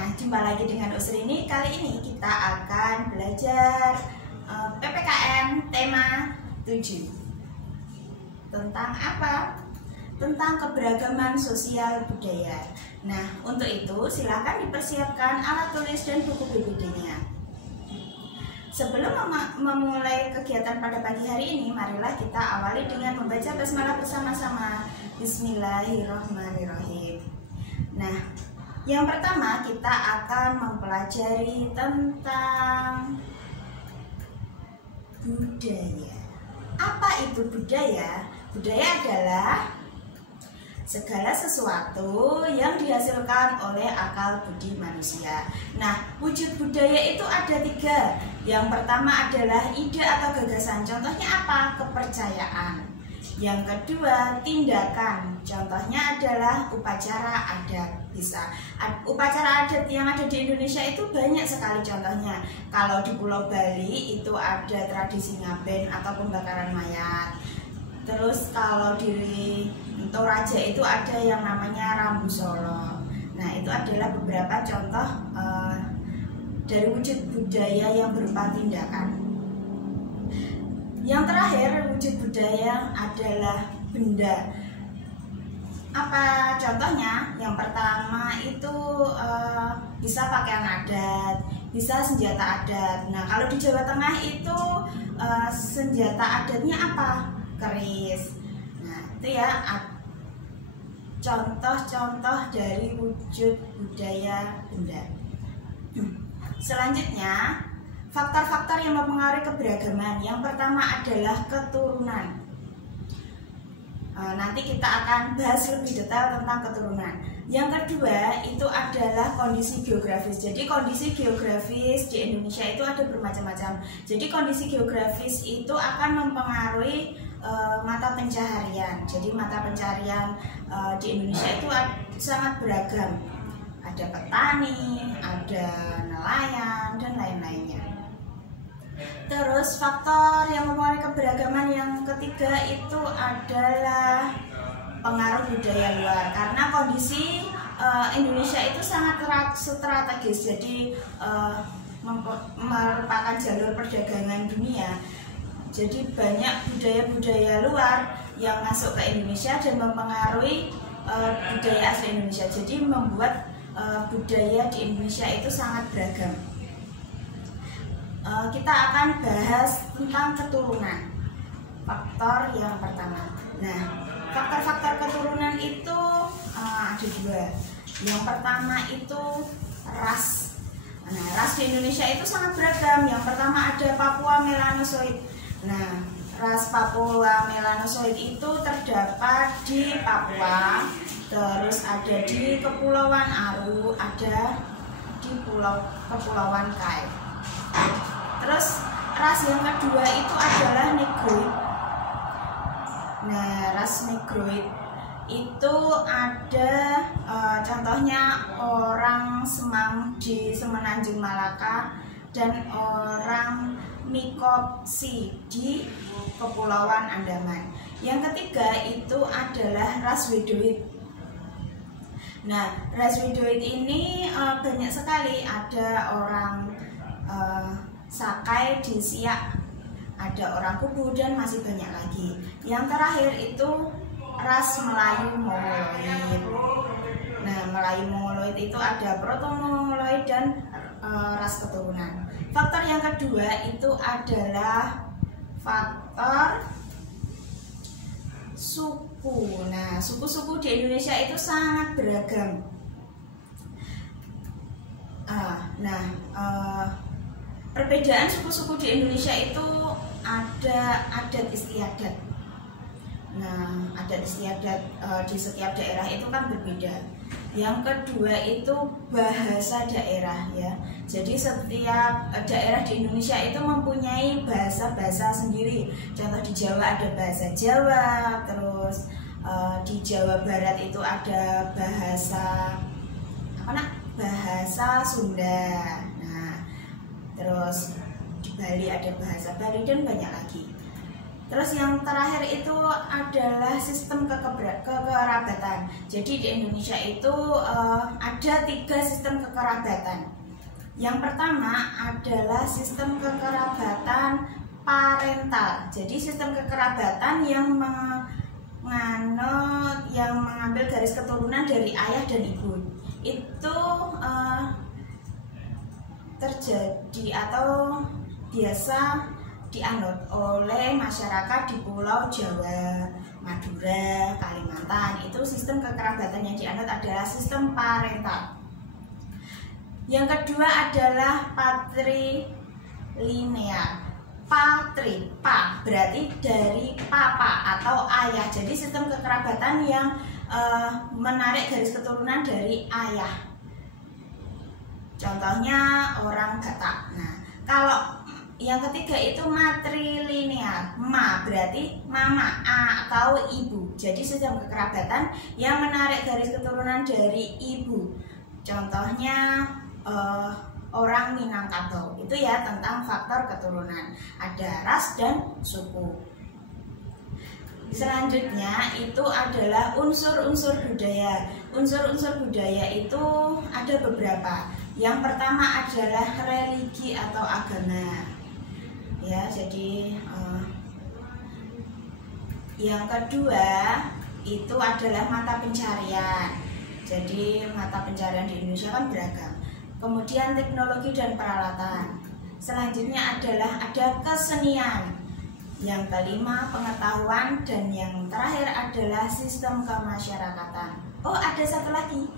Nah, jumpa lagi dengan Usrini. Kali ini kita akan belajar PPKN tema 7. Tentang apa? Tentang keberagaman sosial budaya. Nah, untuk itu silakan dipersiapkan alat tulis dan buku PPD-nya. Sebelum memulai kegiatan pada pagi hari ini, marilah kita awali dengan membaca basmalah bersama-sama. Bismillahirrahmanirrahim. Nah, yang pertama kita akan mempelajari tentang budaya. Apa itu budaya? Budaya adalah segala sesuatu yang dihasilkan oleh akal budi manusia. Nah, wujud budaya itu ada 3. Yang pertama adalah ide atau gagasan. Contohnya apa? Kepercayaan. Yang kedua, tindakan. Contohnya adalah upacara adat. Bisa upacara adat yang ada di Indonesia itu banyak sekali contohnya. Kalau di Pulau Bali itu ada tradisi ngaben atau pembakaran mayat. Terus kalau di Toraja itu ada yang namanya Rambu Solo. Nah, itu adalah beberapa contoh dari wujud budaya yang berupa tindakan. Yang terakhir, wujud budaya adalah benda. Apa contohnya? Yang pertama itu bisa pakaian adat, bisa senjata adat. Nah, kalau di Jawa Tengah itu senjata adatnya apa? Keris. Nah, itu ya contoh-contoh dari wujud budaya benda. Selanjutnya, faktor-faktor yang mempengaruhi keberagaman. Yang pertama adalah keturunan. Nanti kita akan bahas lebih detail tentang keturunan. Yang kedua itu adalah kondisi geografis. Jadi kondisi geografis di Indonesia itu ada bermacam-macam. Jadi kondisi geografis itu akan mempengaruhi mata pencaharian. Jadi mata pencaharian di Indonesia itu sangat beragam. Ada petani, ada nelayan, dan lain-lainnya. Terus faktor yang mempengaruhi keberagaman yang ketiga itu adalah pengaruh budaya luar. Karena kondisi Indonesia itu sangat strategis, jadi merupakan jalur perdagangan dunia. Jadi banyak budaya-budaya luar yang masuk ke Indonesia dan mempengaruhi budaya asli Indonesia. Jadi membuat budaya di Indonesia itu sangat beragam. Kita akan bahas tentang keturunan. Faktor yang pertama. Nah, faktor-faktor keturunan itu ada 2. Yang pertama itu ras. Nah, ras di Indonesia itu sangat beragam. Yang pertama ada Papua Melanosoid. Nah, ras Papua Melanosoid itu terdapat di Papua, terus ada di Kepulauan Aru, ada di Kepulauan Kai. Terus ras yang kedua itu adalah Negroid. Nah, ras Negroid itu ada contohnya orang Semang di Semenanjung Malaka dan orang Mikopsi di Kepulauan Andaman. Yang ketiga itu adalah ras Wedoid. Nah, ras Wedoid ini banyak sekali. Ada orang Sakai di Siak, ada orang Kubu, dan masih banyak lagi. Yang terakhir itu ras Melayu Mongoloid. Nah, Melayu Mongoloid itu ada Proto-Mongoloid dan ras keturunan. Faktor yang kedua itu adalah faktor suku. Nah, suku-suku di Indonesia itu sangat beragam. Perbedaan suku-suku di Indonesia itu ada adat istiadat. Nah, adat istiadat di setiap daerah itu kan berbeda. Yang kedua itu bahasa daerah ya. Jadi setiap daerah di Indonesia itu mempunyai bahasa-bahasa sendiri. Contoh di Jawa ada bahasa Jawa, terus di Jawa Barat itu ada bahasa bahasa Sunda. Nah, terus di Bali ada bahasa Bali dan banyak lagi. Terus yang terakhir itu adalah sistem kekerabatan. Jadi di Indonesia itu ada 3 sistem kekerabatan. Yang pertama adalah sistem kekerabatan parental. Jadi sistem kekerabatan yang mengambil garis keturunan dari ayah dan ibu. Itu terjadi atau biasa dianut oleh masyarakat di Pulau Jawa, Madura, Kalimantan. Itu sistem kekerabatan yang dianut adalah sistem parental. Yang kedua adalah patrilineal. Pa berarti dari papa atau ayah. Jadi sistem kekerabatan yang menarik garis keturunan dari ayah. Contohnya orang Batak. Nah, kalau yang ketiga itu matrilineal. Ma berarti mama, a atau ibu. Jadi sistem kekerabatan yang menarik garis keturunan dari ibu. Contohnya orang Minangkabau. Itu ya tentang faktor keturunan. Ada ras dan suku. Selanjutnya itu adalah unsur-unsur budaya. Unsur-unsur budaya itu ada beberapa. Yang pertama adalah religi atau agama. Ya, jadi yang kedua itu adalah mata pencarian. Jadi mata pencarian di Indonesia kan beragam. Kemudian teknologi dan peralatan. Selanjutnya adalah ada kesenian. Yang kelima pengetahuan, dan yang terakhir adalah sistem kemasyarakatan. Oh, ada satu lagi,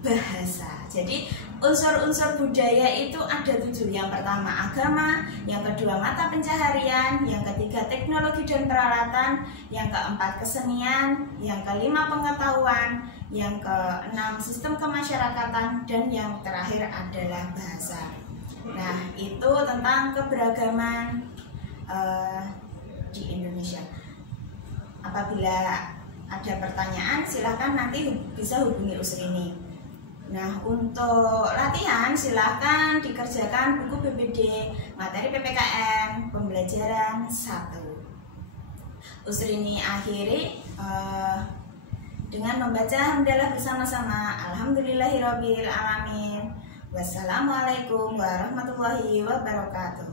bahasa. Jadi unsur-unsur budaya itu ada 7. Yang pertama agama, yang kedua mata pencaharian, yang ketiga teknologi dan peralatan, yang keempat kesenian, yang kelima pengetahuan, yang keenam sistem kemasyarakatan, dan yang terakhir adalah bahasa. Nah, itu tentang keberagaman di Indonesia. Apabila ada pertanyaan, silakan nanti bisa hubungi Usrini. Nah, untuk latihan silahkan dikerjakan buku BPD, materi PPKN, pembelajaran 1. Usrini akhiri dengan membaca hamdalah bersama-sama. Alhamdulillahirabbil alamin. Wassalamualaikum warahmatullahi wabarakatuh.